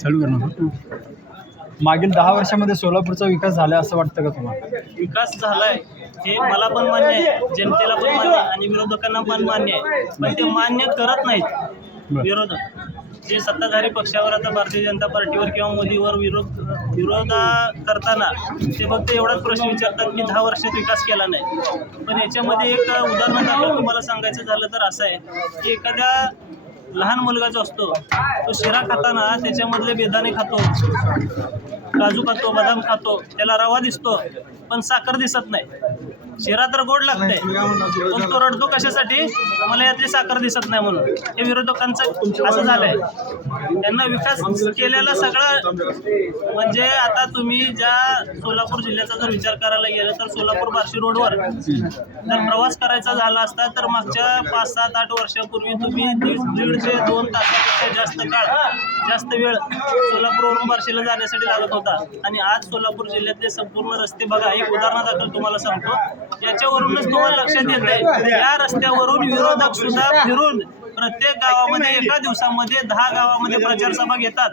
चालू कर ना? मागील दहा वर्षामध्ये सोलापूरचा विकास झाला असं वाटतं का तुम्हाला? विकास झालाय. हे मला पण मान्य आहे. जनतेला पण मान्य आहे आणि विरोधकांना पण मान्य आहे. पण ते मान्य करत नाहीत. बरं. विरोधक. जे सत्ताधारी पक्षावर आता भारतीय जनता पार्टीवर किंवा मोदीवर विरोध विरोधा करताना ते फक्त एवढाच प्रश्न विचारतात की दहा वर्षात विकास केला नाही. पण याच्यामध्ये एक उदाहरण दाखल तुम्हाला सांगायचं झालं तर असं आहे की एखाद्या लहान मुलगा जो असतो तो शिरा खाताना त्याच्यामधले बेदाणे खातो काजू खातो बदाम खातो त्याला रवा दिसतो पण साखर दिसत नाही. शिरा तर गोड लागते पण तो रडतो कशासाठी? मला यातली साखर दिसत नाही म्हणून. हे विरोधकांचं असं झालंय. त्यांना विकास केलेला सगळं म्हणजे आता तुम्ही ज्या सोलापूर जिल्ह्याचा जर विचार करायला गेलं तर सोलापूर बार्शी रोडवर जर प्रवास करायचा झाला असता तर मागच्या पाच सात आठ वर्षापूर्वी तुम्ही दीड दीड ते दोन तासापेक्षा जास्त काळ जास्त वेळ सोलापूरवरून बार्शीला जाण्यासाठी लागत होता. आणि आज सोलापूर जिल्ह्यातले संपूर्ण रस्ते बघा एक उदाहरणादाखल तुम्हाला सांगतो. याच्यावरूनच तुम्हाला लक्षात येते या रस्त्यावरून विरोधक सुद्धा फिरून प्रत्येक गावामध्ये एका दिवसामध्ये दहा गावामध्ये प्रचार सभा घेतात.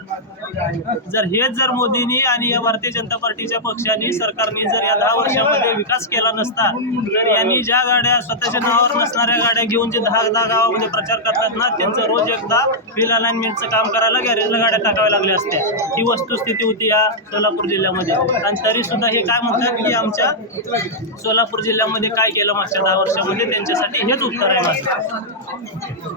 जर हेच जर मोदींनी आणि या भारतीय जनता पार्टीच्या पक्षाने सरकारने जर या दहा वर्षामध्ये विकास केला नसता तर यांनी ज्या गाड्या स्वतःच्या नावावर नसणाऱ्या गाड्या घेऊन जे दहा दहा गावामध्ये प्रचार करतात ना त्यांचं रोज एकदा बिल अलाइनमेंटचं काम करायला गॅरेजला गाड्या टाकाव्या लागल्या असत्या. ही वस्तुस्थिती होती या सोलापूर जिल्ह्यामध्ये. आणि तरी सुद्धा हे काय म्हणतात की आमच्या सोलापूर जिल्ह्यामध्ये काय केलं मागच्या दहा वर्षामध्ये त्यांच्यासाठी हेच उत्तर आहे माझं